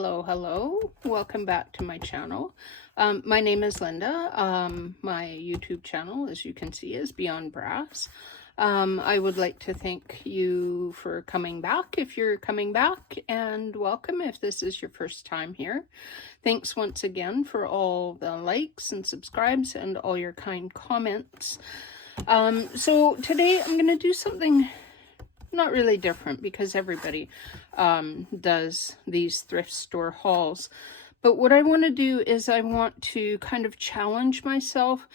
Hello. Welcome back to my channel. My name is Linda. My YouTube channel, as you can see, is Beyond Brass. I would like to thank you for coming back if you're coming back, and welcome if this is your first time here. Thanks once again for all the likes and subscribes and all your kind comments. So today I'm going to do something not really different because everybody does these thrift store hauls. But what I want to do is I want to kind of challenge myself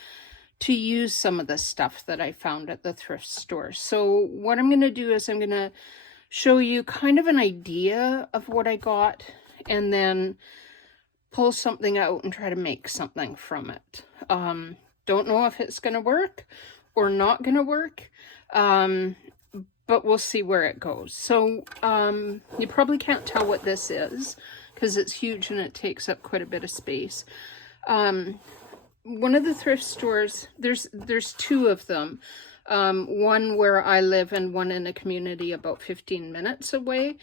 to use some of the stuff that I found at the thrift store. So what I'm going to do is I'm going to show you kind of an idea of what I got and then pull something out and try to make something from it. Don't know if it's going to work or not going to work. But we'll see where it goes. So you probably can't tell what this is because it's huge and it takes up quite a bit of space. One of the thrift stores, there's two of them. One where I live and one in a community about 15 minutes away.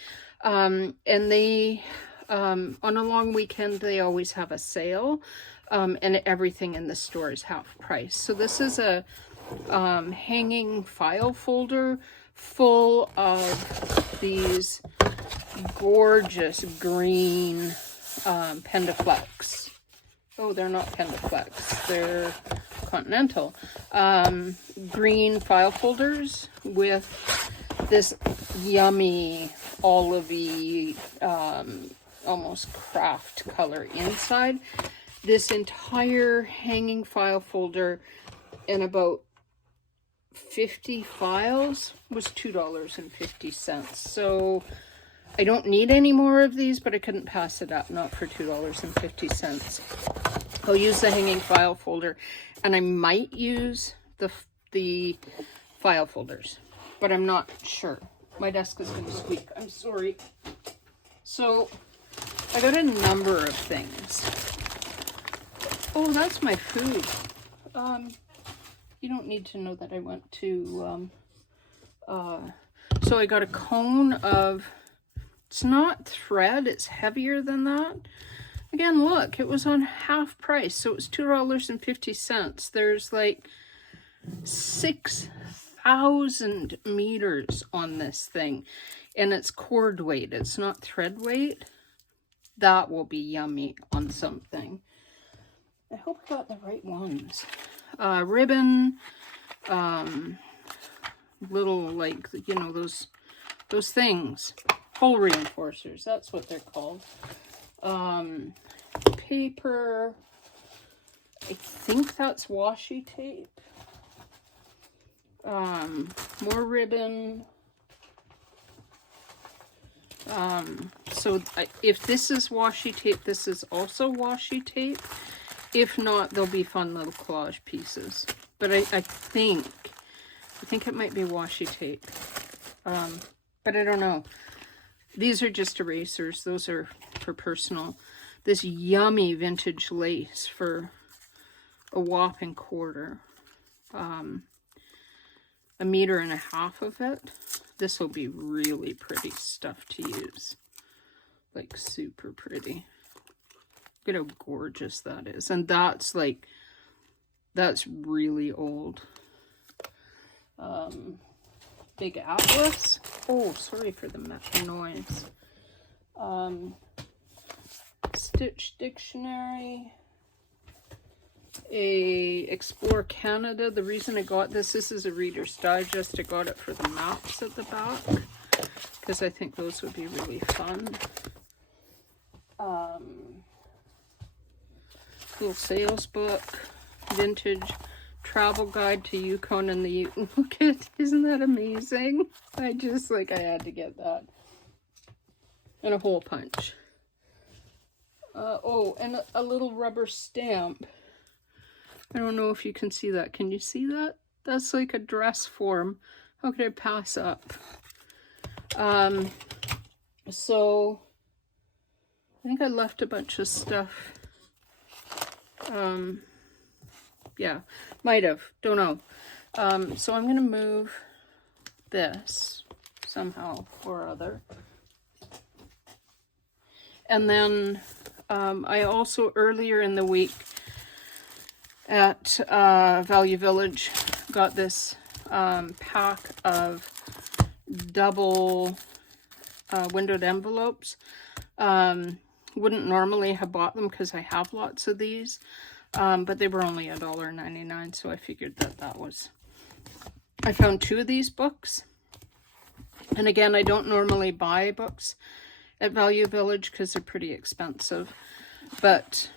And they, on a long weekend, they always have a sale. And everything in the store is half price. So this is a hanging file folder full of these gorgeous green Pendaflex. Oh, they're not Pendaflex, they're Continental. Green file folders with this yummy olivey, almost craft color inside. This entire hanging file folder in about 50 files was $2.50. So I don't need any more of these, but I couldn't pass it up, not for $2.50. I'll use the hanging file folder, and I might use the file folders, but I'm not sure. My desk is going to squeak. I'm sorry. So I got a number of things. Oh, that's my food. You don't need to know that I went to, so I got a cone of, it's not thread, it's heavier than that. Again, look, it was on half price, so it was $2.50. There's like 6,000 meters on this thing, and it's cord weight, it's not thread weight. That will be yummy on something. I hope I got the right ones. Ribbon, little, like, you know, those things, hole reinforcers, that's what they're called. Paper, I think that's washi tape. More ribbon. So if this is washi tape, this is also washi tape. If not, there'll be fun little collage pieces. But I think it might be washi tape. But I don't know. These are just erasers. Those are for personal. This yummy vintage lace for a whopping $1.25. 1.5 meters of it. This will be really pretty stuff to use. Like super pretty. Look at how gorgeous that is. And that's like, that's really old. Big atlas. Oh, sorry for the noise. Stitch dictionary. A Explore Canada. The reason I got this is a Reader's Digest. I got it for the maps at the back because I think those would be really fun. Little sales book, vintage travel guide to Yukon and the look at, isn't that amazing? I just, like, I had to get that. And a hole punch. Oh, and a little rubber stamp. I don't know if you can see that. Can you see that? That's like a dress form. How could I pass up? So I think I left a bunch of stuff. Yeah, might have, don't know. So I'm gonna move this somehow or other. And then I also, earlier in the week at Value Village, got this pack of double windowed envelopes. Wouldn't normally have bought them because I have lots of these, but they were only $1.99, so I figured that was... I found 2 of these books. And again, I don't normally buy books at Value Village because they're pretty expensive. But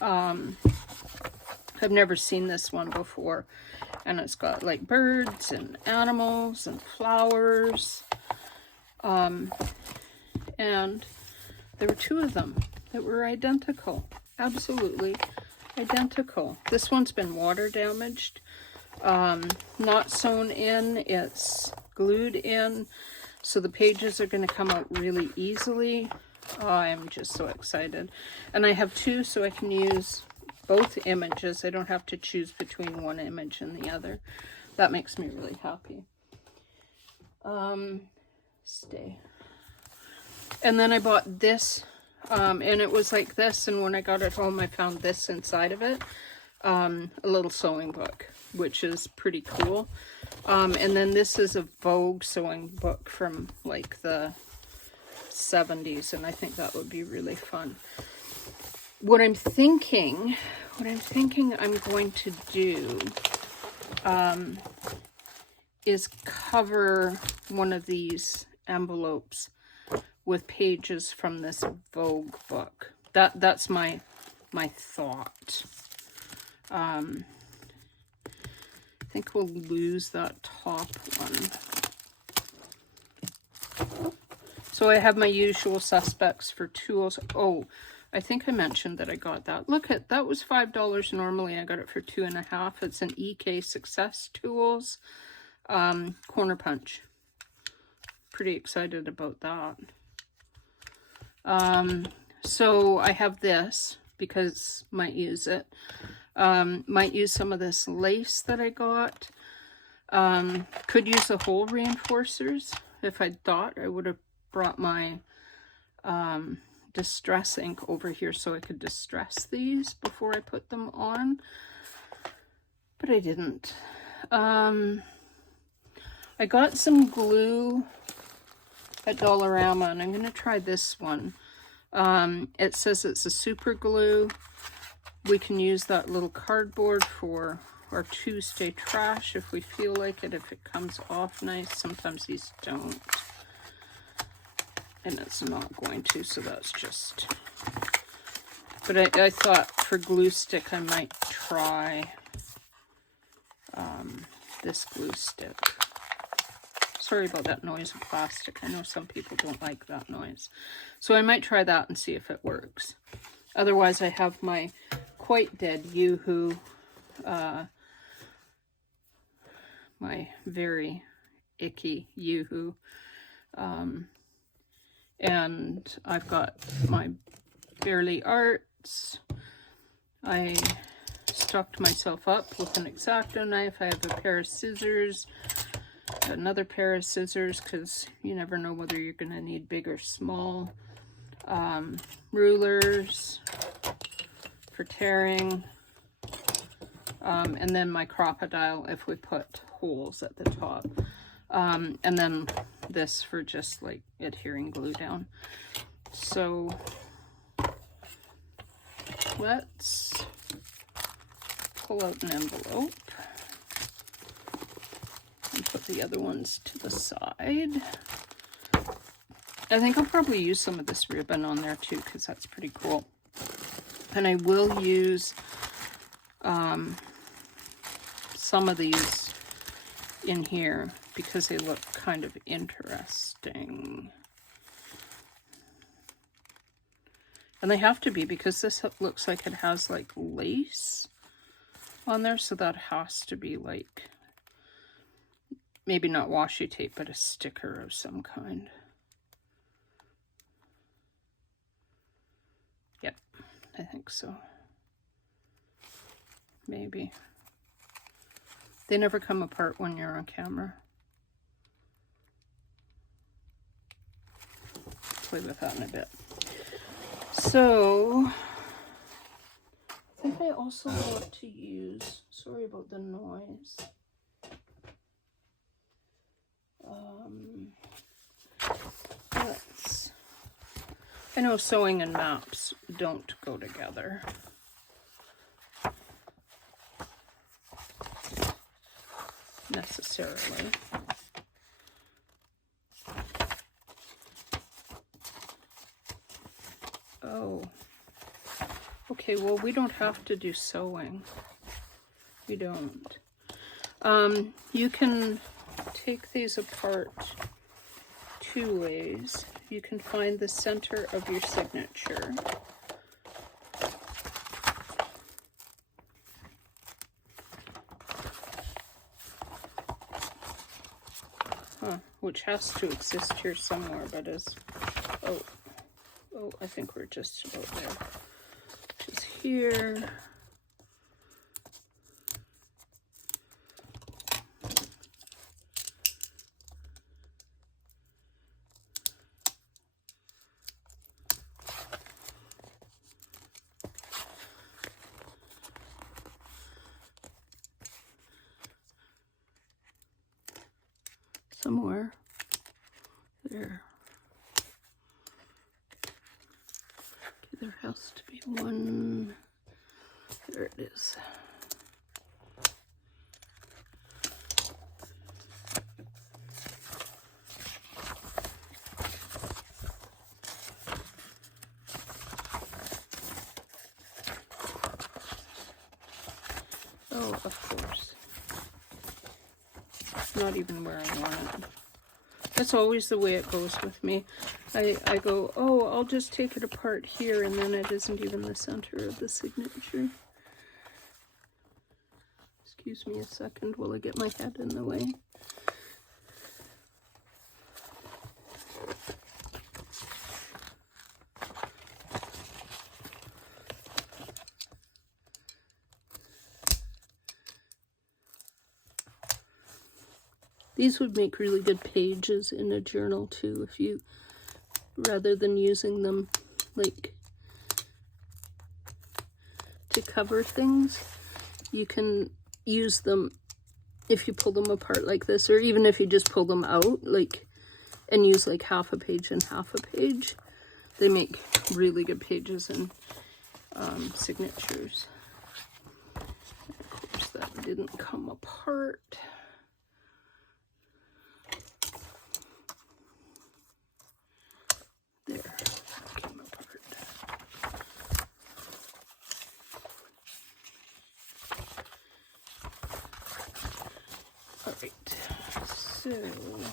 I've never seen this one before. And it's got like birds and animals and flowers. And there were 2 of them that were identical. Absolutely identical. This one's been water damaged. Not sewn in, it's glued in, so the pages are going to come out really easily. Oh, I'm just so excited. And I have 2, so I can use both images. I don't have to choose between one image and the other. That makes me really happy. Stay. And then I bought this, and it was like this, and when I got it home I found this inside of it. A little sewing book, which is pretty cool. And then this is a Vogue sewing book from like the 70s, and I think that would be really fun. What I'm thinking I'm going to do is cover one of these envelopes with pages from this Vogue book. That's my thought. I think we'll lose that top one. So I have my usual suspects for tools. Oh, I think I mentioned that I got that. Look at that, was $5 normally. I got it for $2.50. It's an EK Success Tools corner punch. Pretty excited about that. So I have this because might use it. Might use some of this lace that I got. Could use the hole reinforcers. If I thought, I would have brought my distress ink over here so I could distress these before I put them on. But I didn't. I got some glue at Dollarama, and I'm going to try this one. It says it's a super glue. We can use that little cardboard for our Tuesday trash if we feel like it, if it comes off nice. Sometimes these don't. And it's not going to, so that's just... But I thought for glue stick I might try this glue stick. Sorry about that noise of plastic. I know some people don't like that noise. So I might try that and see if it works. Otherwise I have my quite dead Yoo-Hoo, my very icky Yoo-Hoo. And I've got my Barely Arts. I stocked myself up with an X-Acto knife. I have a pair of scissors, another pair of scissors, because you never know whether you're going to need big or small. Rulers for tearing. And then my crocodile if we put holes at the top. And then this for just like adhering glue down. So let's pull out an envelope and put the other ones to the side. I think I'll probably use some of this ribbon on there too, because that's pretty cool. And I will use some of these in here because they look kind of interesting. And they have to be, because this looks like it has like lace on there, so that has to be like, maybe not washi tape, but a sticker of some kind. Yep, I think so. Maybe. They never come apart when you're on camera. Play with that in a bit. So, I think I also want to use, sorry about the noise. I know sewing and maps don't go together. Necessarily. Oh. Okay, well, we don't have to do sewing. We don't. You can take these apart two ways. You can find the center of your signature. Which has to exist here somewhere, but is, oh, I think we're just about there. Which is here. Somewhere there. Okay, there has to be one. There it is. Oh, of course. Not even where I want it. That's always the way it goes with me. I go, oh, I'll just take it apart here, and then it isn't even the center of the signature. Excuse me a second while I get my head in the way. These would make really good pages in a journal too, if you, rather than using them like to cover things, you can use them if you pull them apart like this, or even if you just pull them out like and use like half a page and half a page. They make really good pages and signatures. And of course that didn't come apart. There, that came apart. All right, so that one,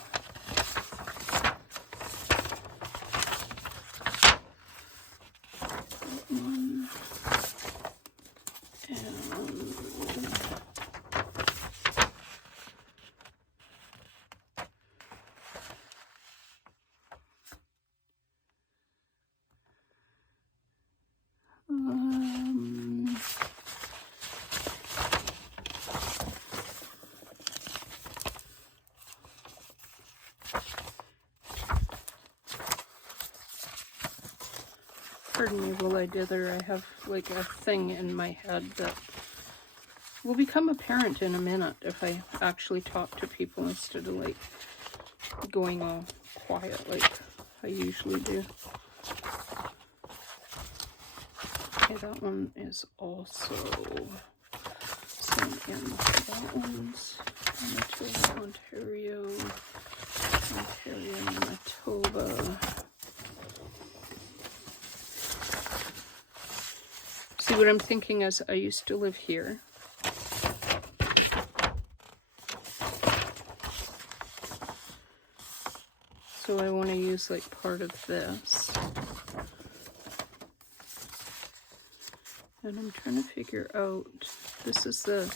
pardon me while I dither. I have like a thing in my head that will become apparent in a minute if I actually talk to people instead of like going all quiet like I usually do. Okay, that one is also sent in. That one's Manitoba, Ontario, Manitoba. See, what I'm thinking is I used to live here. So I want to use like part of this. And I'm trying to figure out, this is the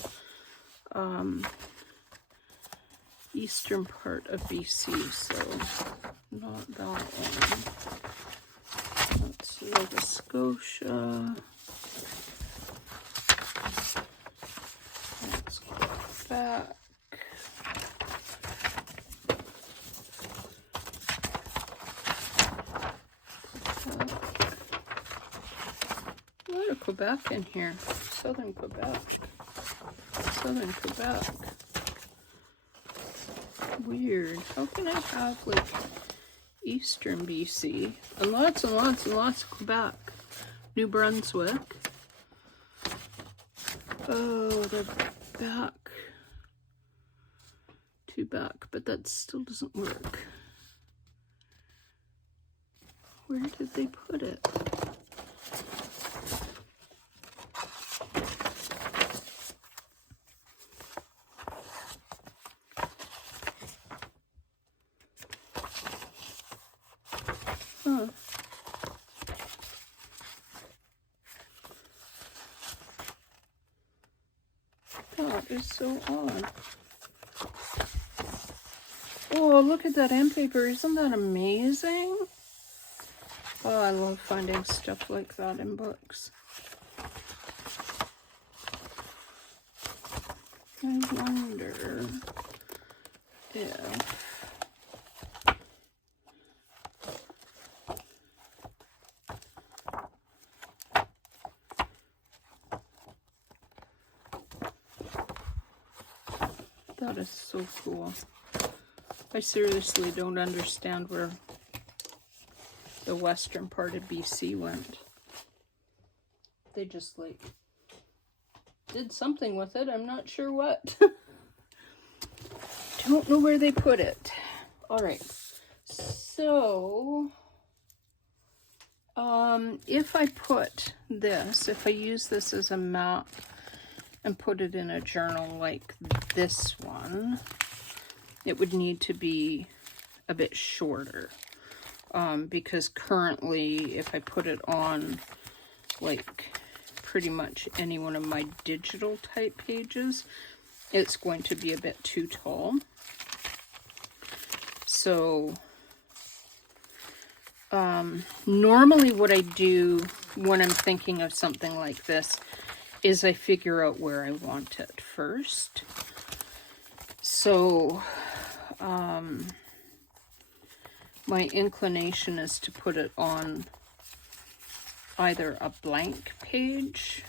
eastern part of BC, so not that one. That's Nova Scotia. Let's go back. Quebec in here. Southern Quebec. Southern Quebec. Weird. How can I have like Eastern BC and lots and lots and lots of Quebec? New Brunswick. Oh, they're back. Two back, but that still doesn't work. Where did they put it? Huh. That is so odd. Oh, look at that end paper. Isn't that amazing? Oh, I love finding stuff like that in books. I wonder if that is so cool. I seriously don't understand where the western part of BC went. They just like did something with it. I'm not sure what. Don't know where they put it. All right. So, if I put this, if I use this as a map and put it in a journal like this one, it would need to be a bit shorter. Because currently, if I put it on like pretty much any one of my digital type pages, it's going to be a bit too tall. So normally what I do when I'm thinking of something like this is I figure out where I want it first. So my inclination is to put it on either a blank page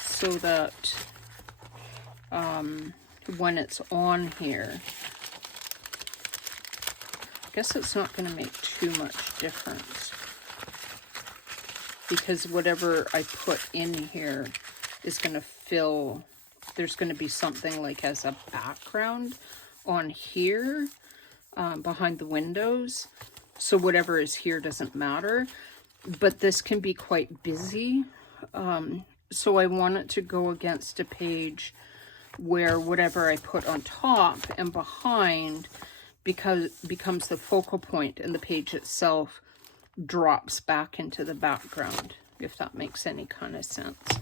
so that when it's on here, I guess it's not going to make too much difference, because whatever I put in here is going to fill, there's going to be something like as a background on here behind the windows. So whatever is here doesn't matter, but this can be quite busy. So I want it to go against a page where whatever I put on top and behind becomes the focal point, and the page itself drops back into the background, if that makes any kind of sense.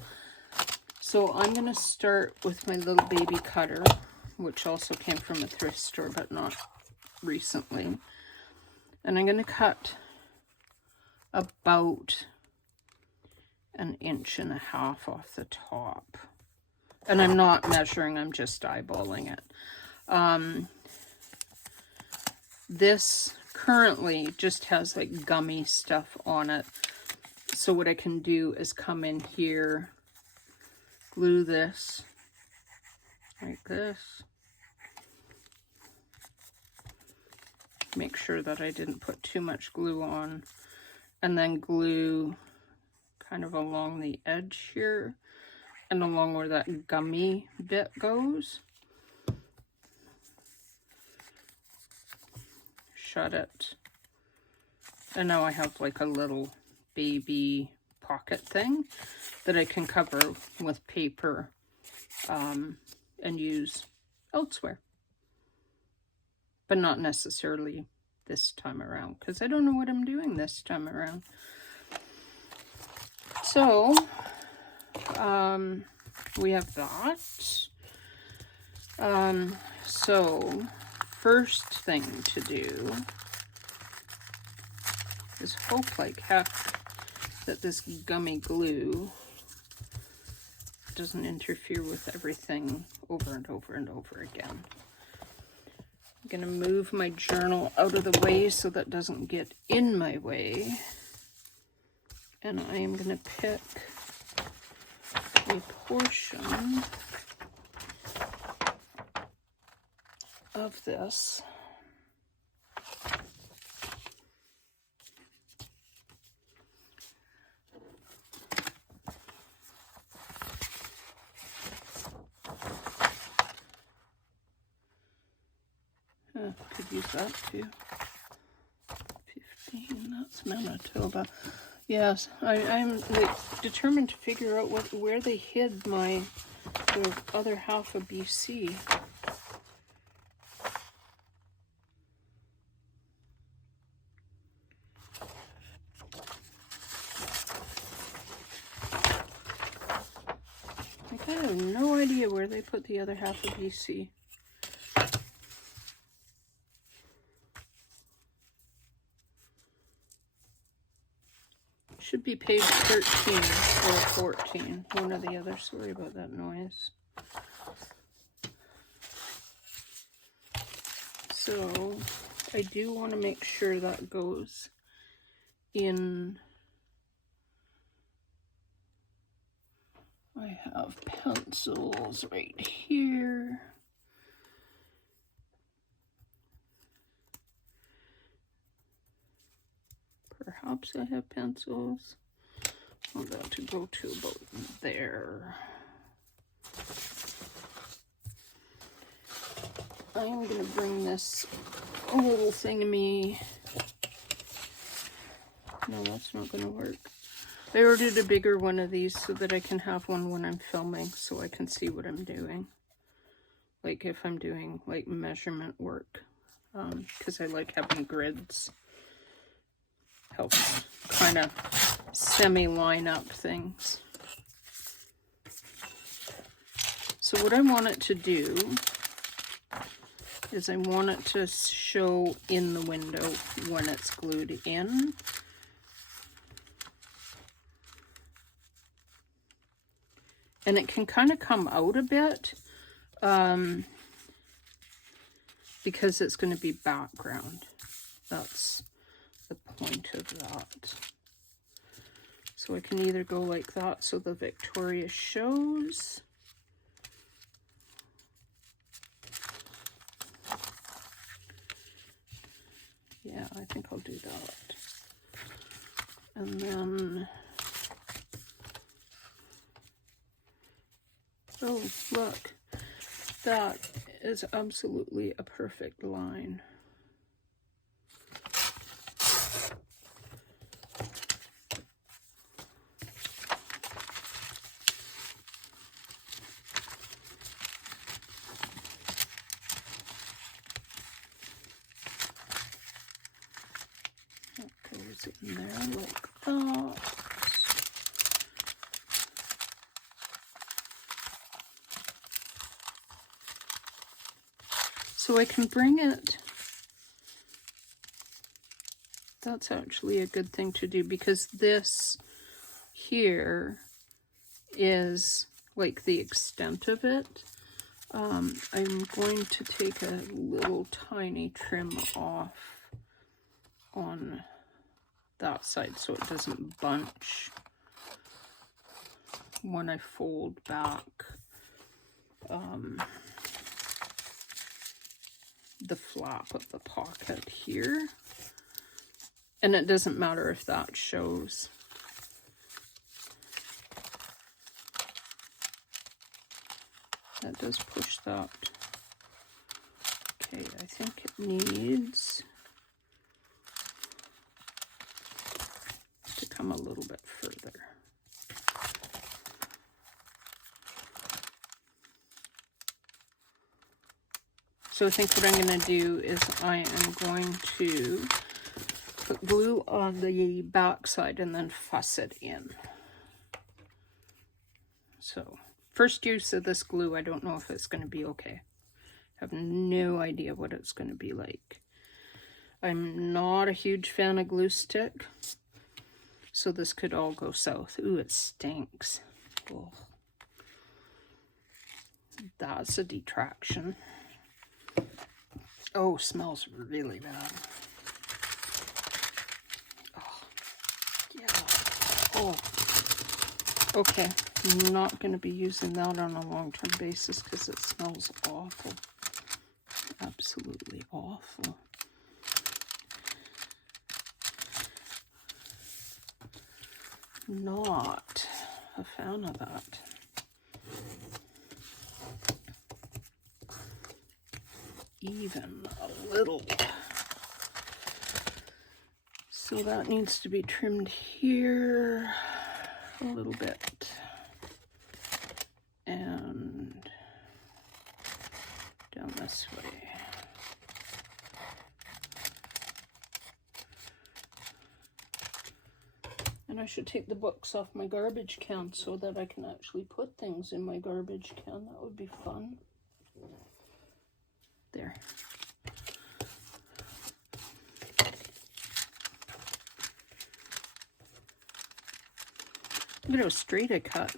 So I'm going to start with my little baby cutter, which also came from a thrift store, but not recently. And I'm going to cut about 1.5 inches off the top. And I'm not measuring, I'm just eyeballing it. This currently just has like gummy stuff on it. So what I can do is come in here, glue this like this. Make sure that I didn't put too much glue on, and then glue kind of along the edge here and along where that gummy bit goes. Shut it. And now I have like a little baby pocket thing that I can cover with paper and use elsewhere. But not necessarily this time around, because I don't know what I'm doing this time around. So, we have that. So, first thing to do is hope like heck that this gummy glue doesn't interfere with everything over and over and over again. I'm going to move my journal out of the way so that doesn't get in my way. and I am going to pick a portion of this. Could use that too. 15, that's Manitoba. Yes, I'm like determined to figure out where they hid the other half of BC. Like, I have no idea where they put the other half of BC. Should be page 13 or 14, one or the other. Sorry about that noise. So I do want to make sure that goes in. I have pencils right here. Perhaps I have pencils. I want that to go to about there. I am going to bring this little thingamy. No, that's not going to work. I ordered a bigger one of these so that I can have one when I'm filming, so I can see what I'm doing. Like if I'm doing like measurement work, because I like having grids. Helps kind of semi-line up things. So what I want it to do is I want it to show in the window when it's glued in. And it can kind of come out a bit because it's going to be background. That's the point of that. So I can either go like that so the Victoria shows. Yeah, I think I'll do that. And then, oh, look, that is absolutely a perfect line. In there like that. So I can bring it. That's actually a good thing to do because this here is like the extent of it. I'm going to take a little tiny trim off on that side so it doesn't bunch when I fold back the flap of the pocket here. And it doesn't matter if that shows. That does push that. Okay, I think it needs to come a little bit further. So I think what I'm going to do is I am going to put glue on the back side and then fuss it in. So first use of this glue, I don't know if it's going to be okay. I have no idea what it's going to be like. I'm not a huge fan of glue stick, so this could all go south. Ooh, it stinks. Oh. That's a detraction. Oh, smells really bad. Oh, yeah. Oh, okay. I'm not going to be using that on a long-term basis because it smells awful. Absolutely awful. Not a fan of that. Even a little. So that needs to be trimmed here a little bit. And down this way. And I should take the books off my garbage can so that I can actually put things in my garbage can. That would be fun. There. Look at how straight I cut.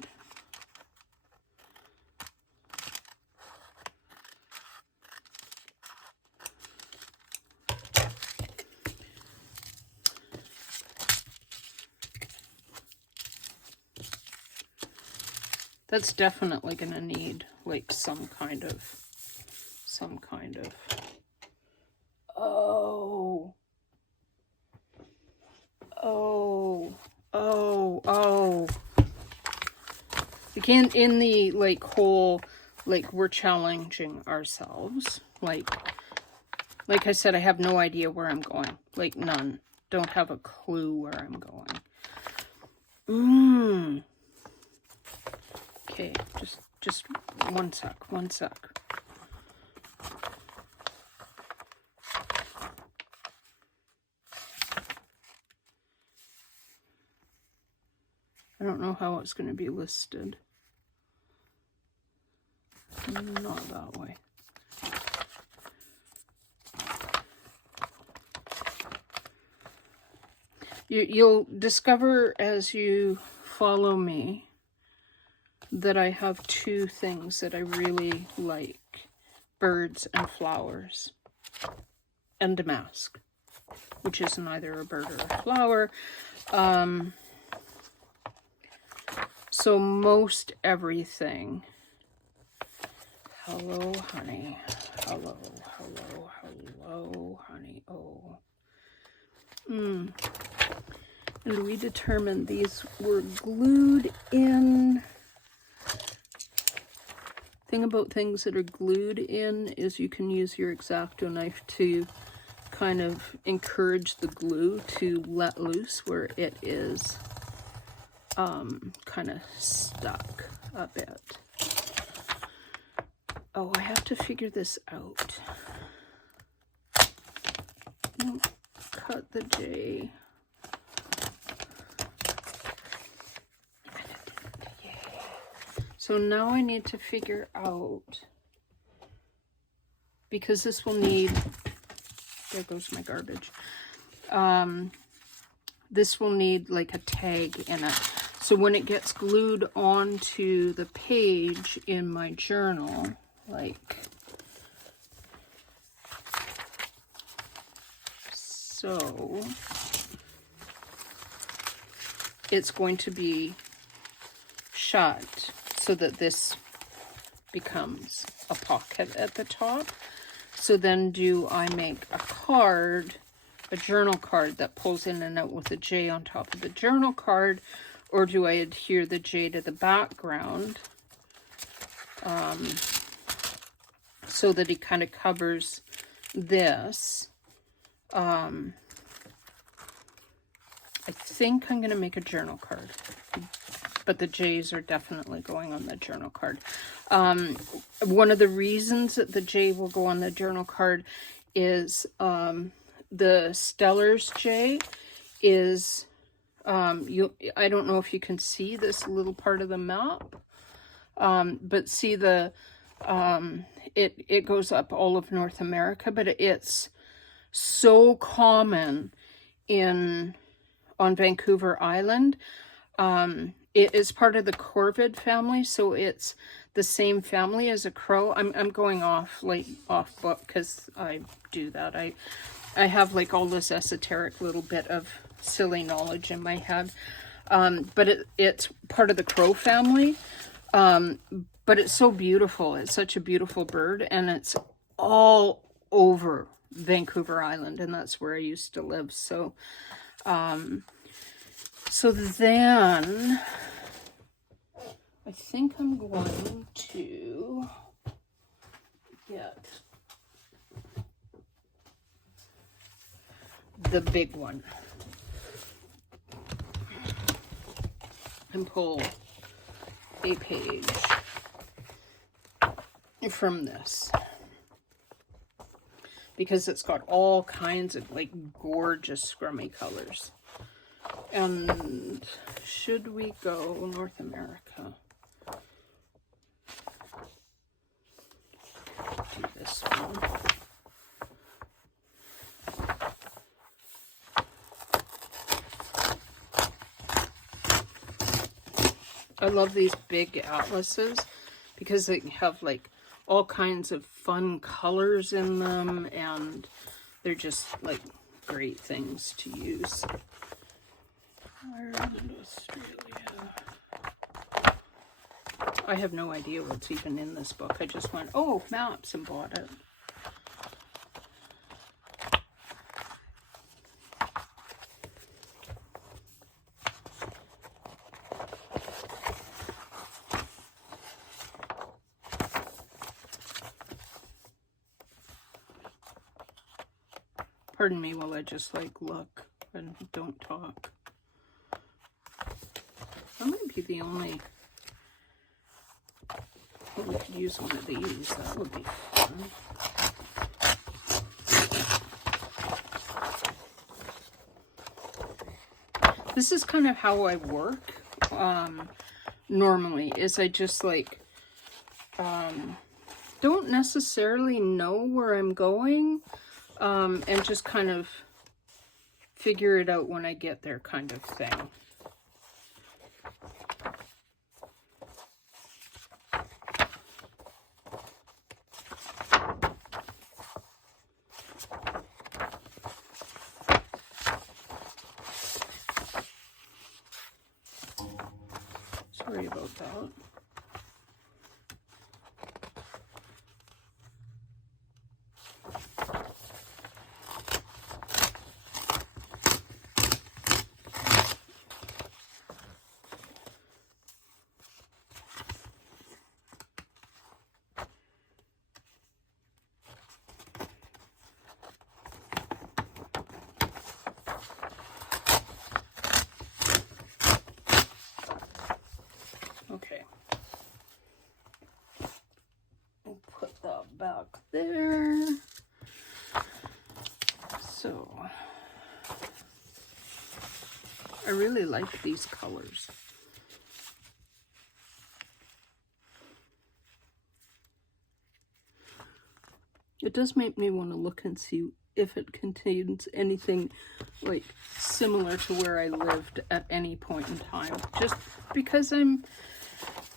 That's definitely gonna need like some kind of oh you can't in the like whole, like we're challenging ourselves, like I said, I have no idea where I'm going, like none, don't have a clue where I'm going. Okay, just one sec. I don't know how it's going to be listed. Not that way. You'll discover as you follow me that I have two things that I really like. Birds and flowers. And damask, which is neither a bird or a flower. So most everything. Hello, honey. Hello, honey. Oh. And we determined these were glued in. Thing about things that are glued in is you can use your X-Acto knife to kind of encourage the glue to let loose where it is kind of stuck a bit. Oh, I have to figure this out. Cut the J. So now I need to figure out, because this will need, there goes my garbage. This will need like a tag in it. So when it gets glued onto the page in my journal, like so, it's going to be shut so that this becomes a pocket at the top. So then do I make a card, a journal card that pulls in and out with a J on top of the journal card, or do I adhere the J to the background so that it kind of covers this? I think I'm going to make a journal card, but the J's are definitely going on the journal card. One of the reasons that the J will go on the journal card is the Stellar's J is, I don't know if you can see this little part of the map, but see the, it goes up all of North America, but it's so common on Vancouver Island. It is part of the corvid family, so it's the same family as a crow. I'm going off book because I do that. I have like all this esoteric little bit of silly knowledge in my head. but it's part of the crow family. But it's so beautiful. It's such a beautiful bird, and it's all over Vancouver Island, and that's where I used to live. So, so then I think I'm going to get the big one and pull a page from this, because it's got all kinds of like gorgeous scrummy colors. And should we go North America? Do this one. I love these big atlases because they have like all kinds of fun colors in them, and they're just like great things to use. Ireland, Australia. I have no idea what's even in this book. I just went, oh, maps, and bought it. Pardon me while I just like look and don't talk. I might be the only. Well, we could use one of these. That would be fun. This is kind of how I work normally, is I just like don't necessarily know where I'm going, and just kind of figure it out when I get there, kind of thing. Sorry about that. Okay. We'll put that back there. So, I really like these colors. It does make me want to look and see if it contains anything like similar to where I lived at any point in time, just because I'm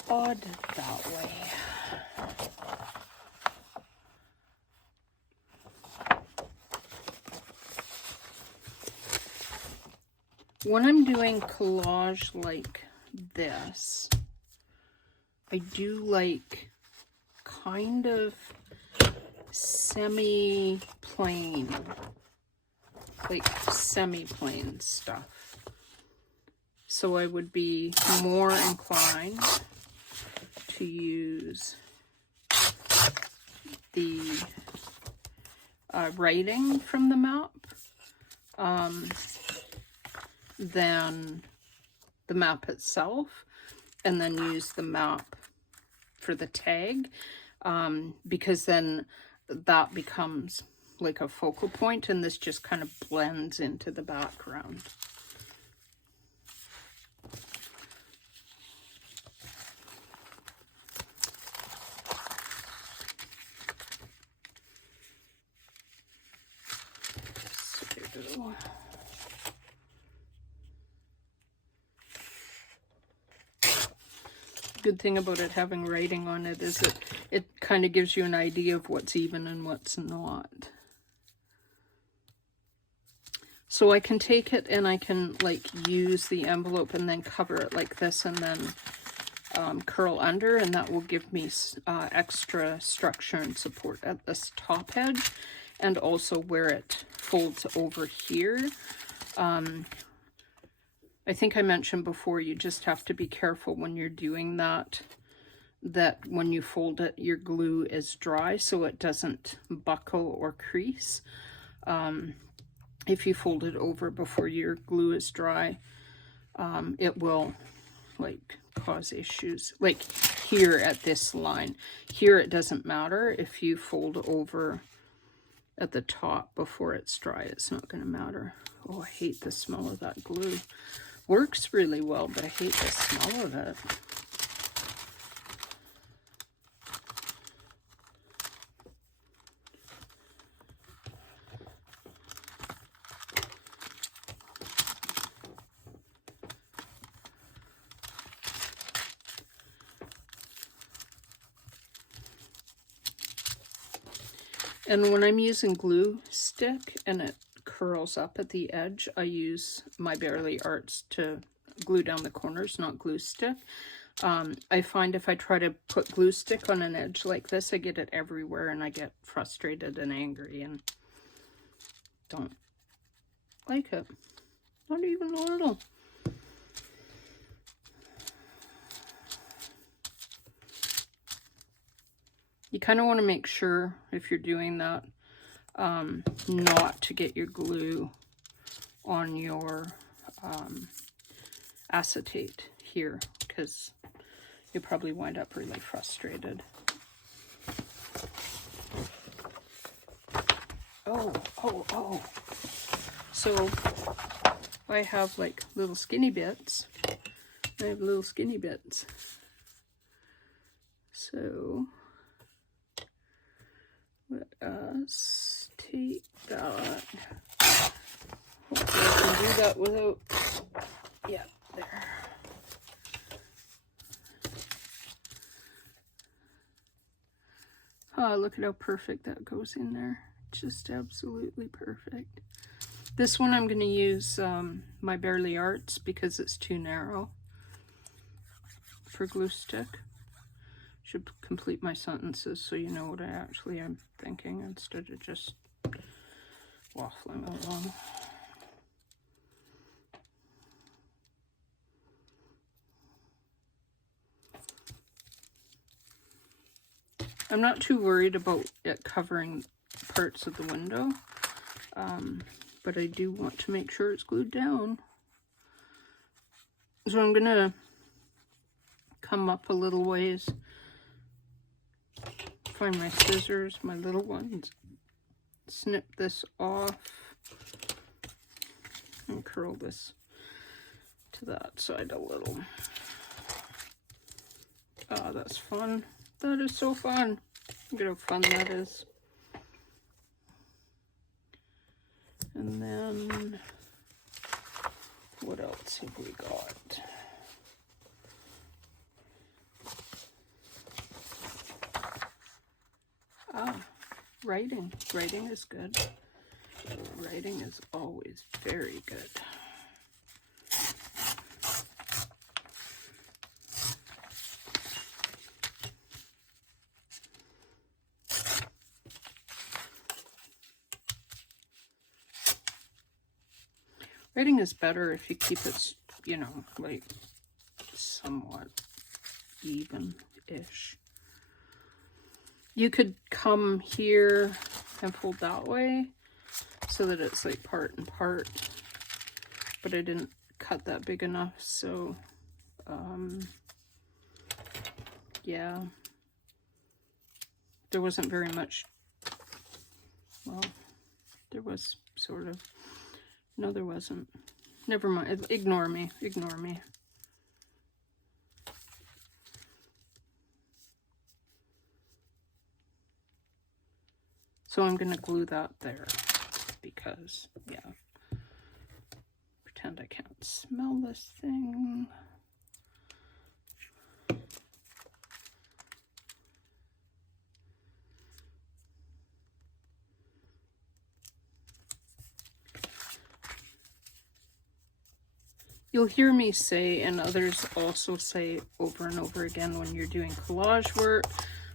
odd that way. When I'm doing collage like this, I do like kind of semi-plain, like semi-plain stuff. So I would be more inclined to use the writing from the map than the map itself, and then use the map for the tag, because then that becomes like a focal point, and this just kind of blends into the background. So, good thing about it having writing on it is it kind of gives you an idea of what's even and what's not. So I can take it and I can like use the envelope and then cover it like this and then curl under, and that will give me extra structure and support at this top edge, and also where it folds over here. I think I mentioned before, you just have to be careful when you're doing that, that when you fold it, your glue is dry so it doesn't buckle or crease. If you fold it over before your glue is dry, it will like cause issues. Like here at this line, here it doesn't matter. If you fold over at the top before it's dry, it's not going to matter. Oh, I hate the smell of that glue. Works really well, but I hate the smell of it. And when I'm using glue stick and it curls up at the edge, I use my Bearly Arts to glue down the corners, not glue stick. I find if I try to put glue stick on an edge like this, I get it everywhere and I get frustrated and angry and don't like it. Not even a little. You kind of want to make sure, if you're doing that, not to get your glue on your acetate here, because you'll probably wind up really frustrated. Oh. So I have like little skinny bits. I have little skinny bits. So let us take that. Hopefully I can do that without, yeah, there. Oh, look at how perfect that goes in there. Just absolutely perfect. This one I'm going to use my Bearly Arts because it's too narrow for glue stick. Should complete my sentences so you know what I actually am thinking instead of just waffling along. I'm not too worried about it covering parts of the window, but I do want to make sure it's glued down. So I'm gonna come up a little ways, find my scissors, my little ones, snip this off, and curl this to that side a little. Oh, that's fun. That is so fun. Look at how fun that is. And then, what else have we got? Writing. Writing is good. Writing is always very good. Writing is better if you keep it, you know, like somewhat even-ish. You could come here and fold that way so that it's like part and part, but I didn't cut that big enough, so yeah, there wasn't very much. Well, there was sort of. No, there wasn't. Never mind. Ignore me. Ignore me. So I'm going to glue that there because, yeah. Pretend I can't smell this thing. you'll hear me say, and others also say over and over again, when you're doing collage work,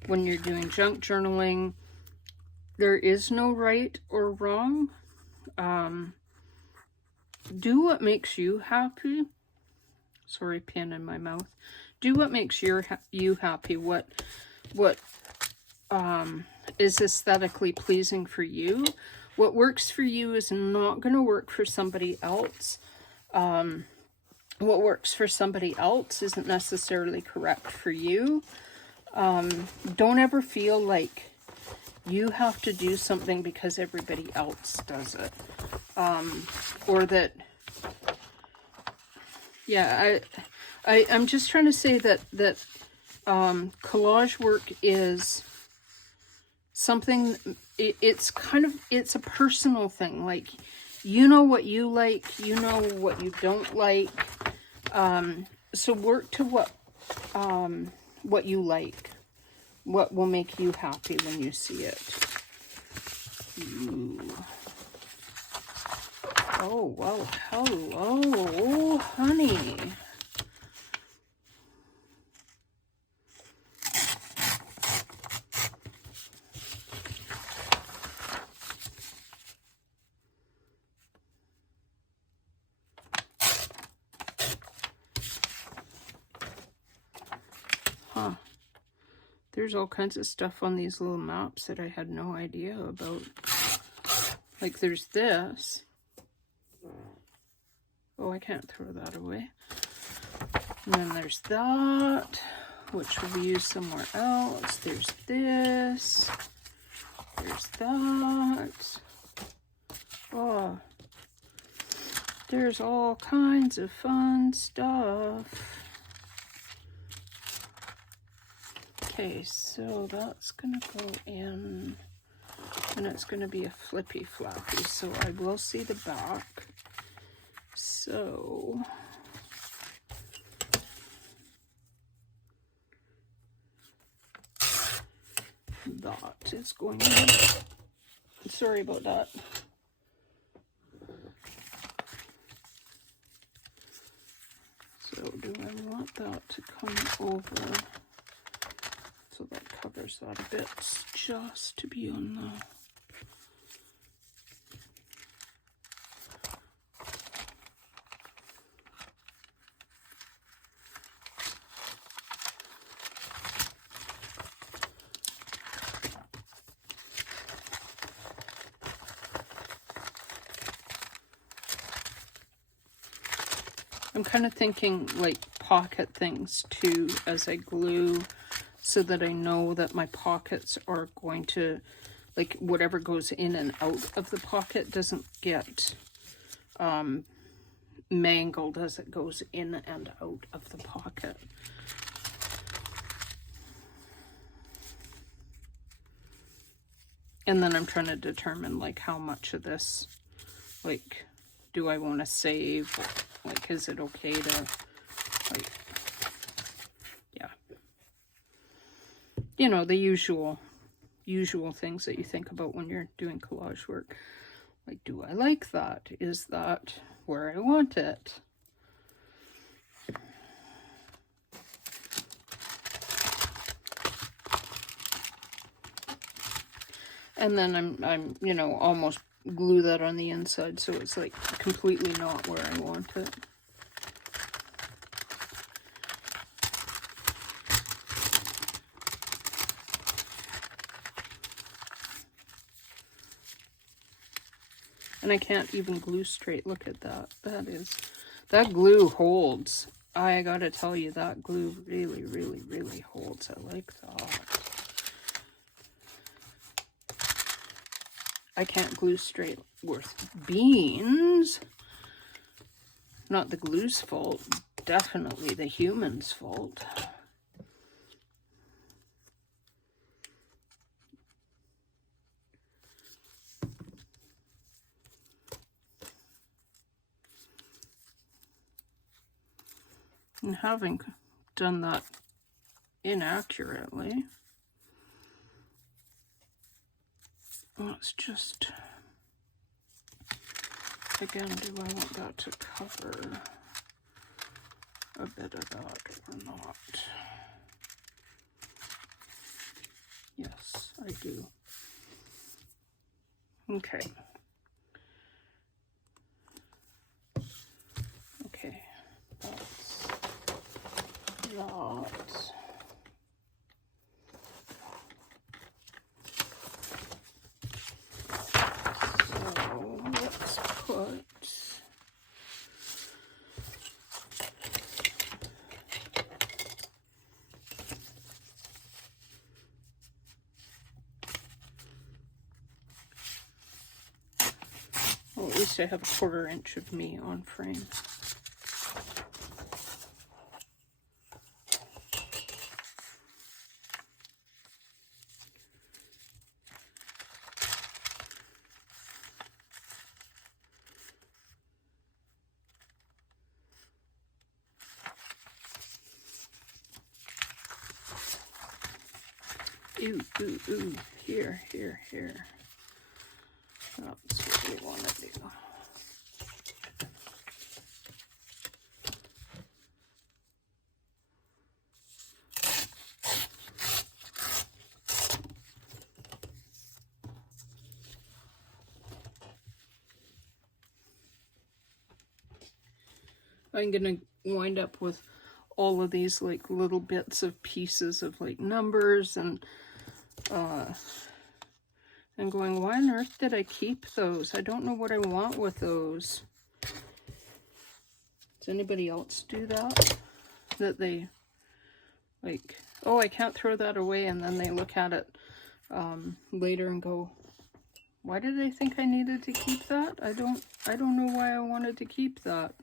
when you're doing junk journaling, there is no right or wrong. Do what makes you happy. Sorry, pen in my mouth. Do what makes you happy. What is aesthetically pleasing for you. What works for you is not going to work for somebody else. What works for somebody else isn't necessarily correct for you. Don't ever feel like you have to do something because everybody else does it. Or that, yeah, I'm just trying to say that collage work is something, it's a personal thing. Like, you know what you like, you know what you don't like. So work to what you like, what will make you happy when you see it. Ooh. Oh, well, hello, honey. Huh. There's all kinds of stuff on these little maps that I had no idea about. Like, there's this. Oh, I can't throw that away. And then there's that, which will be used somewhere else. There's this. There's that. Oh, there's all kinds of fun stuff. Okay, so that's gonna go in, and it's gonna be a flippy floppy, so I will see the back. So that is going in. Sorry about that. So do I want that to come over? So that covers that a bit, just to be on the... I'm kind of thinking like pocket things too as I glue, so that I know that my pockets are going to, like, whatever goes in and out of the pocket doesn't get mangled as it goes in and out of the pocket. And then I'm trying to determine, like, how much of this, like, do I want to save? Like, is it okay to, like, yeah. You know, the usual things that you think about when you're doing collage work. Like, do I like that? Is that where I want it? And then I'm you know, almost glue that on the inside so it's like completely not where I want it. And I can't even glue straight. Look at that. That glue holds. I gotta tell you, that glue really, really, really holds. I like that. I can't glue straight worth beans. Not the glue's fault. Definitely the human's fault. And having done that inaccurately, let's just, again, do I want that to cover? a bit of that or not. Yes, I do. Okay. Okay, that's that. So let's put well, at least I have a 1/4 inch of me on frame. Ooh, ooh, ooh, here. That's what we want to do. I'm gonna wind up with all of these like little bits of pieces of like numbers and going, why on earth did I keep those? I don't know what I want with those. Does anybody else do that? That they like, oh, I can't throw that away, and then they look at it later and go, why did I think I needed to keep that? I don't know why I wanted to keep that.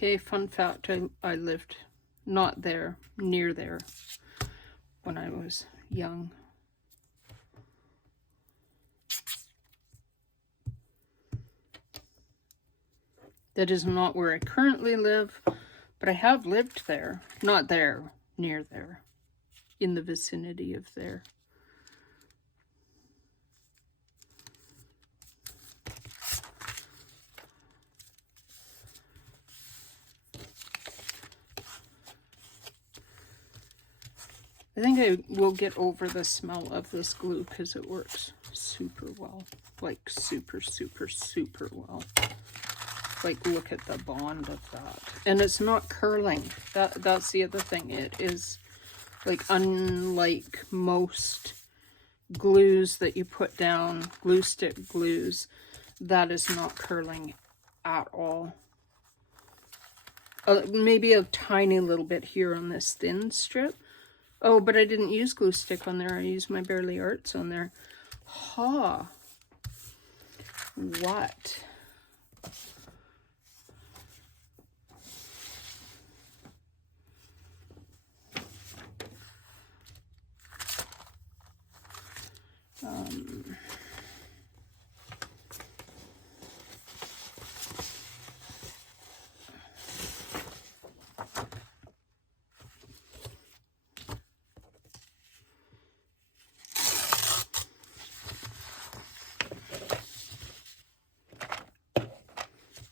Okay, fun fact, I lived not there, near there, when I was young. That is not where I currently live, but I have lived there. Not there, near there, in the vicinity of there. I think I will get over the smell of this glue because it works super well. Like super, super, super well. Like, look at the bond of that. And it's not curling. That's the other thing. It is, like, unlike most glues that you put down, glue stick glues, that is not curling at all. Maybe a tiny little bit here on this thin strip. Oh, but I didn't use glue stick on there. I used my Barely Arts on there. Ha! What?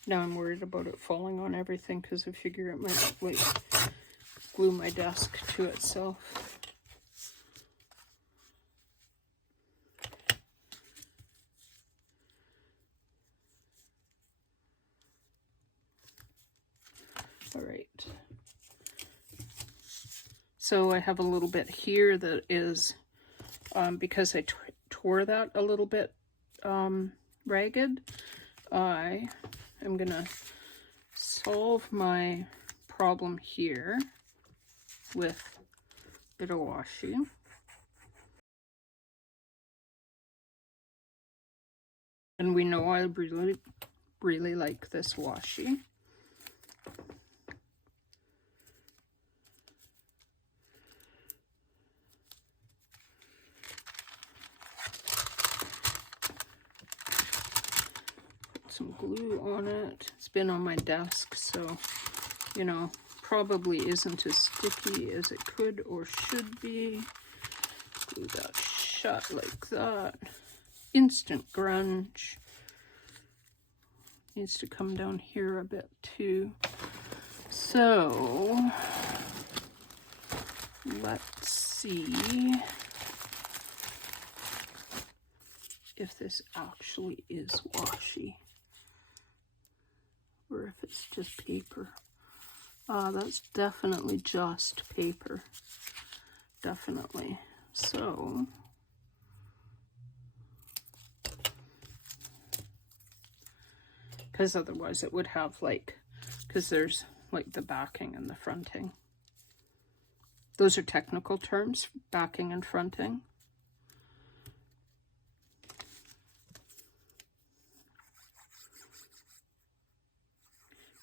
Now I'm worried about it falling on everything because I figure it might, like, glue my desk to itself. All right. So I have a little bit here that is, because I tore that a little bit ragged, I am gonna solve my problem here with a bit of washi. And we know I really, really like this washi. some glue on it. It's been on my desk, so, you know, probably isn't as sticky as it could or should be. Glue that shut like that. Instant grunge. Needs to come down here a bit too. So, let's see if this actually is washi or if it's just paper. That's definitely just paper. Definitely. So, because otherwise it would have like, because there's like the backing and the fronting. Those are technical terms, backing and fronting.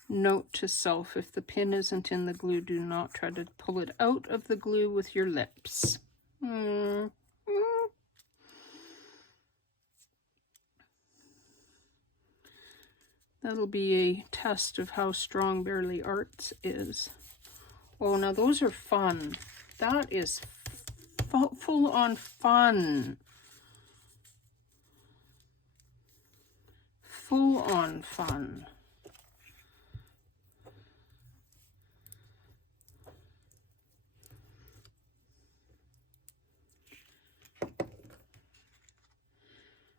Note to self, if the pin isn't in the glue, do not try to pull it out of the glue with your lips. That'll be a test of how strong Barely Arts is. Oh, now those are fun. That is full on fun. Full on fun.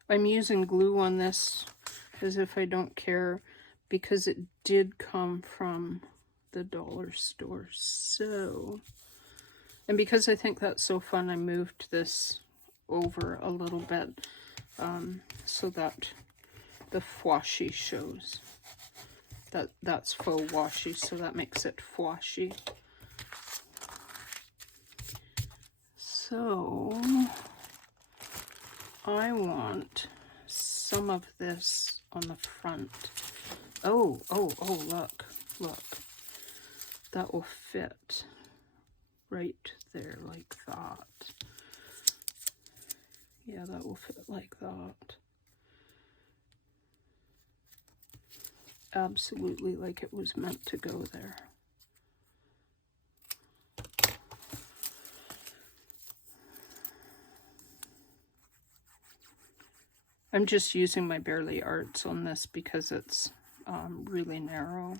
I'm using glue on this as if I don't care, because it did come from the dollar store. So, and because I think that's so fun, I moved this over a little bit so that the washi shows. That's faux washi, so that makes it washi. So I want some of this on the front. Oh, look. That will fit right there like that. Yeah, that will fit like that. Absolutely like it was meant to go there. I'm just using my Barely Arts on this because it's really narrow.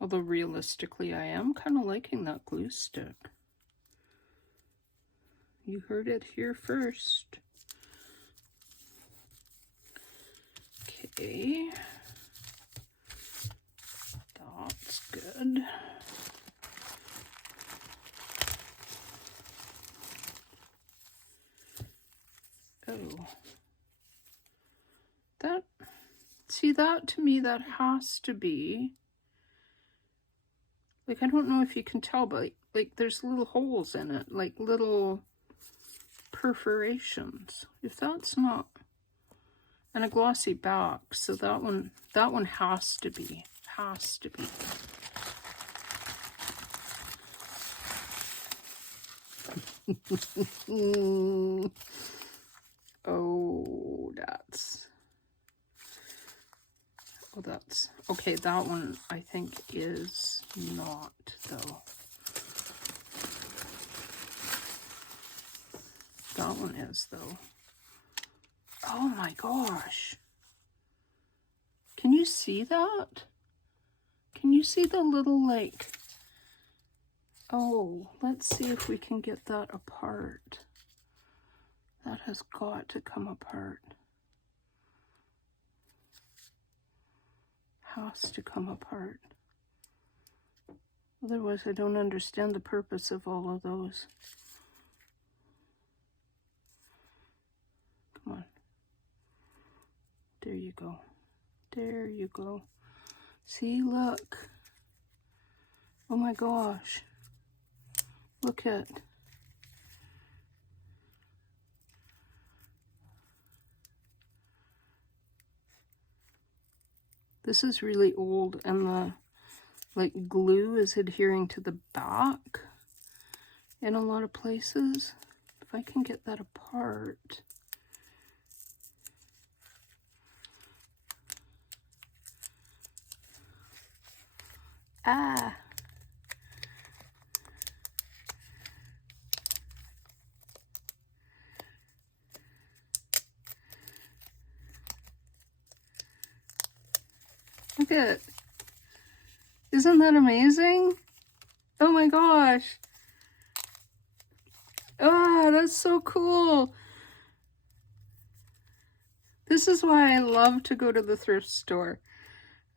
Although realistically, I am kind of liking that glue stick. You heard it here first. Okay. That's good. Oh. See, that to me, that has to be, like, I don't know if you can tell, but like there's little holes in it, like little perforations. If that's not, and a glossy back, so that one has to be. Oh, that's okay. That one I think is not, though. That one is, though. Oh my gosh. Can you see that? Can you see the little, like, oh, let's see if we can get that apart. That has got to come apart. Has to come apart. Otherwise, I don't understand the purpose of all of those. Come on. There you go. There you go. See, look. Oh my gosh. Look at. This is really old, and the like glue is adhering to the back. in a lot of places. If I can get that apart. Ah. Look at it. Isn't that amazing? Oh my gosh. Ah, that's so cool. This is why I love to go to the thrift store.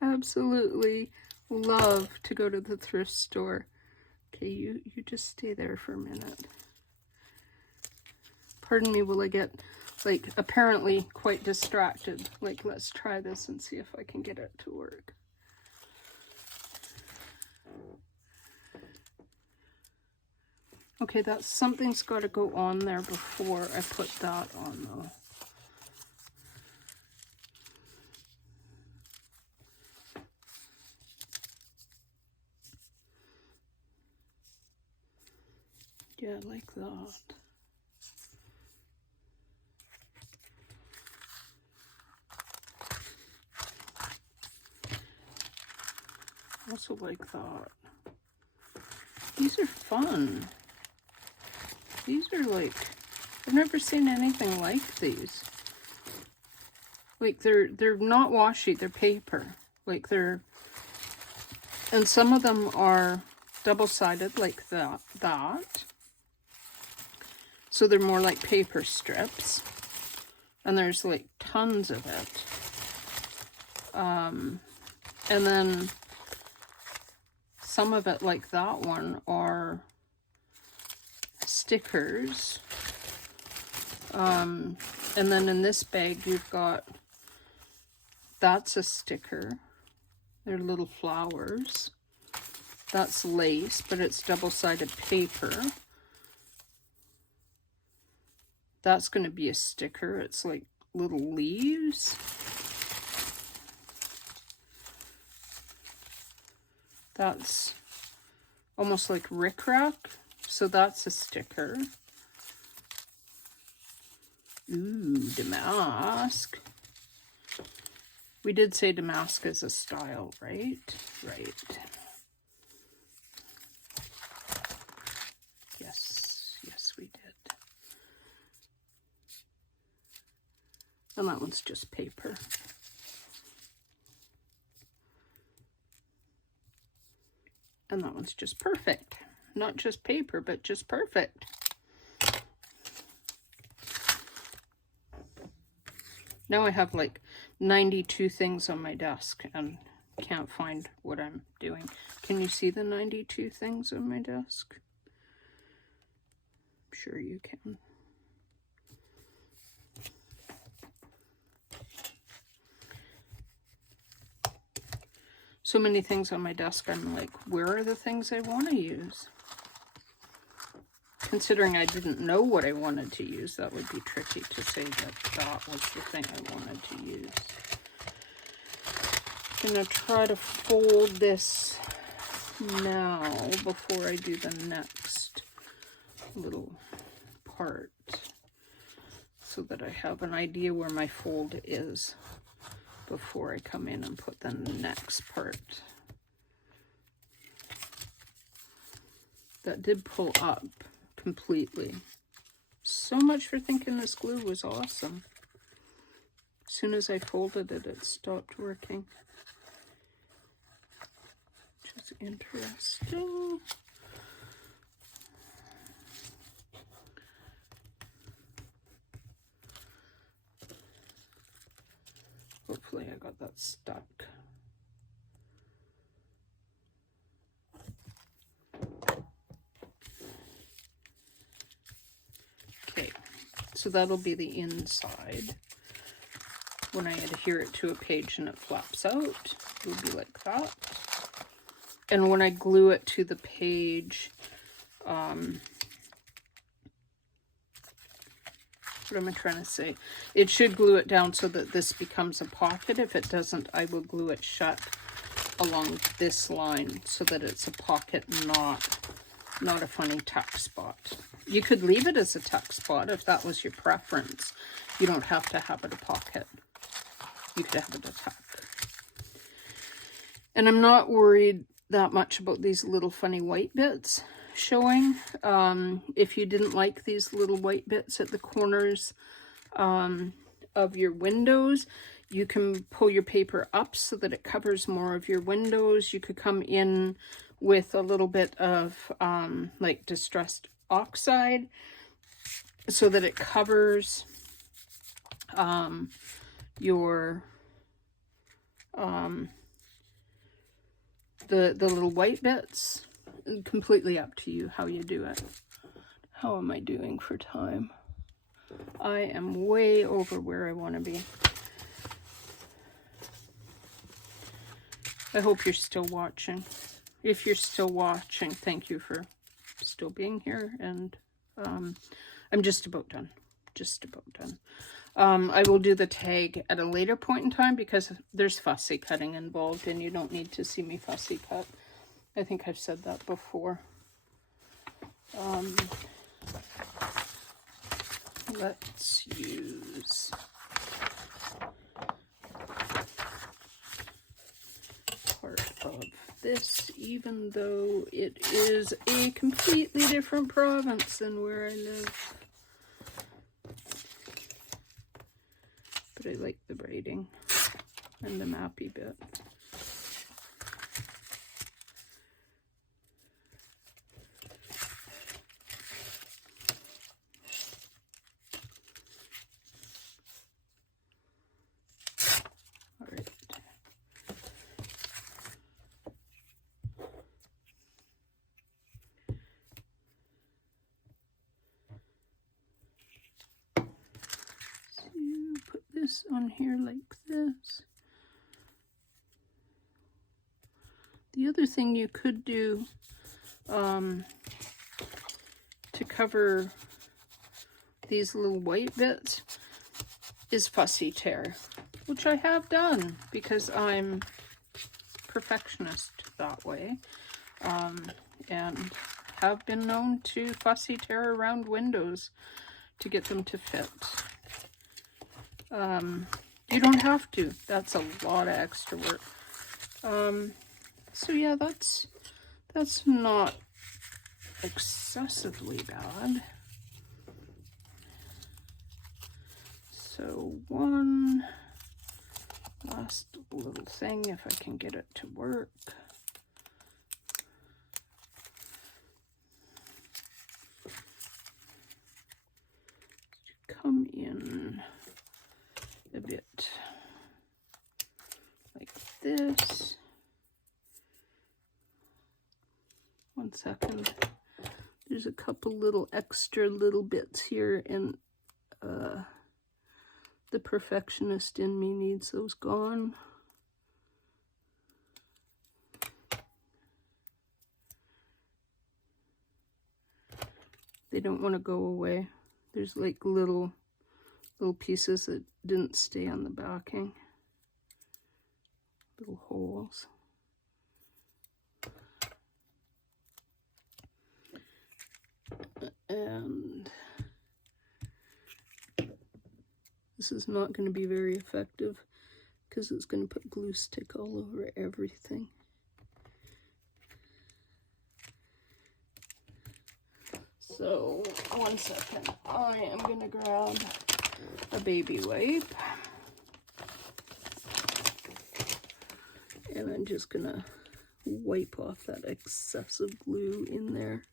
Absolutely love to go to the thrift store. Okay, you just stay there for a minute. Pardon me while I get, like, apparently quite distracted. Like, let's try this and see if I can get it to work. Okay, that's something's got to go on there before I put that on, though. Yeah, like that. Also like that. These are fun. These are like, I've never seen anything like these. Like they're not washi, they're paper. Like they're, and some of them are double-sided like that. So they're more like paper strips. And there's like tons of it. And then some of it, like that one, are stickers. And then in this bag you've got, that's a sticker. They're little flowers. That's lace, but it's double-sided paper. That's going to be a sticker. It's like little leaves. That's almost like rickrack, so that's a sticker. Ooh, damask. We did say damask is a style, right? Right. Yes, we did. And that one's just paper. And that one's just perfect. Not just paper, but just perfect. Now I have like 92 things on my desk and can't find what I'm doing. Can you see the 92 things on my desk? I'm sure you can. So many things on my desk, I'm like, where are the things I want to use? Considering I didn't know what I wanted to use, that would be tricky to say that that was the thing I wanted to use. I'm going to try to fold this now before I do the next little part, so that I have an idea where my fold is before I come in and put the next part. That did pull up completely. So much for thinking this glue was awesome. As soon as I folded it, it stopped working. Which is interesting. Hopefully I got that stuck. Okay, so that'll be the inside. When I adhere it to a page and it flaps out, it'll be like that. And when I glue it to the page, what am I trying to say? It should glue it down so that this becomes a pocket. If it doesn't, I will glue it shut along this line so that it's a pocket, not not a funny tuck spot. You could leave it as a tuck spot if that was your preference. You don't have to have it a pocket. You could have it a tuck. And I'm not worried that much about these little funny white bits showing. If you didn't like these little white bits at the corners of your windows, you can pull your paper up so that it covers more of your windows. You could come in with a little bit of like distressed oxide so that it covers your the little white bits. Completely up to you how you do it. How am I doing for time? I am way over where I want to be. I hope you're still watching. If you're still watching, thank you for still being here. And I'm just about done. Just about done. I will do the tag at a later point in time because there's fussy cutting involved and you don't need to see me fussy cut. I think I've said that before. Let's use part of this, even though it is a completely different province than where I live. But I like the braiding and the mappy bit. On here like this. The other thing you could do to cover these little white bits is fussy tear, which I have done because I'm perfectionist that way, and have been known to fussy tear around windows to get them to fit. You don't have to. That's a lot of extra work. So yeah, that's not excessively bad. So one last little thing, if I can get it to work. Come in a bit like this. One second. There's a couple little extra little bits here, and the perfectionist in me needs those gone. They don't want to go away. There's like little pieces that didn't stay on the backing. Little holes. And this is not going to be very effective because it's going to put glue stick all over everything. So, one second. I am going to grab a baby wipe. And I'm just going to wipe off that excessive glue in there.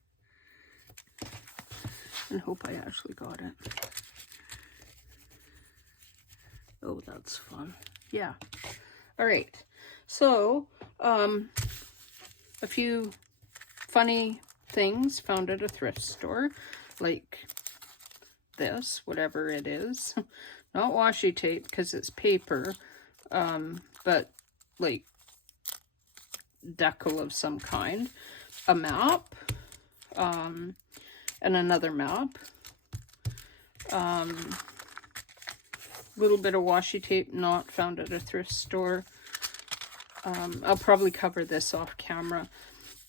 And hope I actually got it. Oh, that's fun. Yeah. All right. So, a few funny things found at a thrift store, like this, whatever it is. Not washi tape because it's paper, but like decal of some kind. A map, and another map. Little bit of washi tape not found at a thrift store. I'll probably cover this off camera.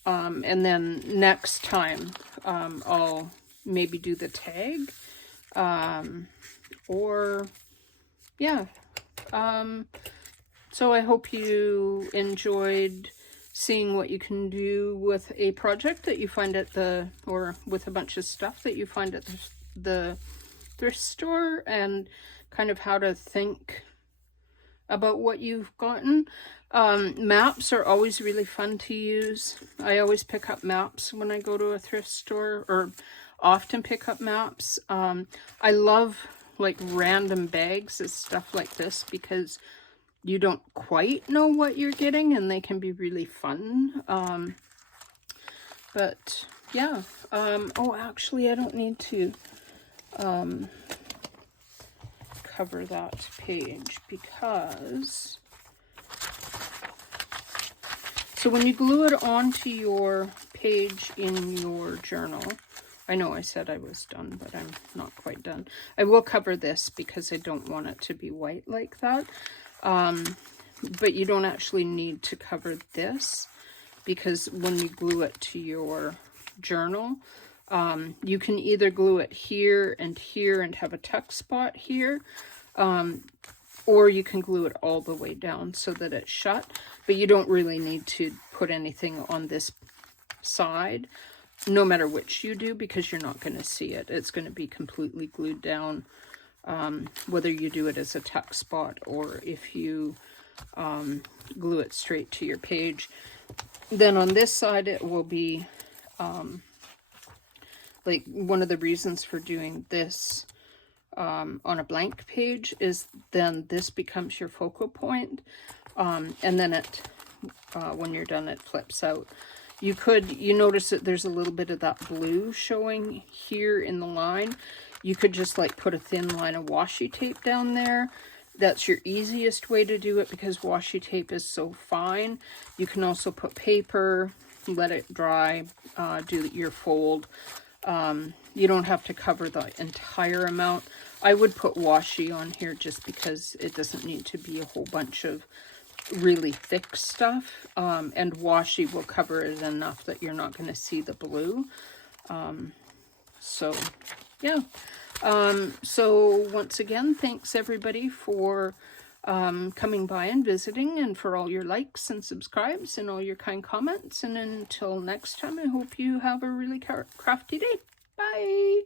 And then next time, I'll maybe do the tag, or yeah. So I hope you enjoyed seeing what you can do with a project that you find at or with a bunch of stuff that you find at the thrift store, and kind of how to think about what you've gotten. Maps are always really fun to use. I always pick up maps when I go to a thrift store, or often pick up maps. I love like random bags and stuff like this because you don't quite know what you're getting, and they can be really fun. But yeah. Oh, actually, I don't need to cover that page, because so when you glue it onto your page in your journal, I know I said I was done, but I'm not quite done. I will cover this because I don't want it to be white like that. But you don't actually need to cover this, because when you glue it to your journal, you can either glue it here and have a tuck spot here, or you can glue it all the way down so that it's shut, but you don't really need to put anything on this side, no matter which you do, because you're not going to see it. It's going to be completely glued down, whether you do it as a tuck spot or if you glue it straight to your page. Then on this side it will be like, one of the reasons for doing this on a blank page is then this becomes your focal point, and then it when you're done, it flips out. You notice that there's a little bit of that blue showing here in the line. You could just like put a thin line of washi tape down there. That's your easiest way to do it because washi tape is so fine. You can also put paper, let it dry, do your fold. You don't have to cover the entire amount. I would put washi on here just because it doesn't need to be a whole bunch of really thick stuff, and washi will cover it enough that you're not going to see the blue. So yeah. So once again, thanks everybody for coming by and visiting, and for all your likes and subscribes and all your kind comments. And until next time, I hope you have a really crafty day. Bye.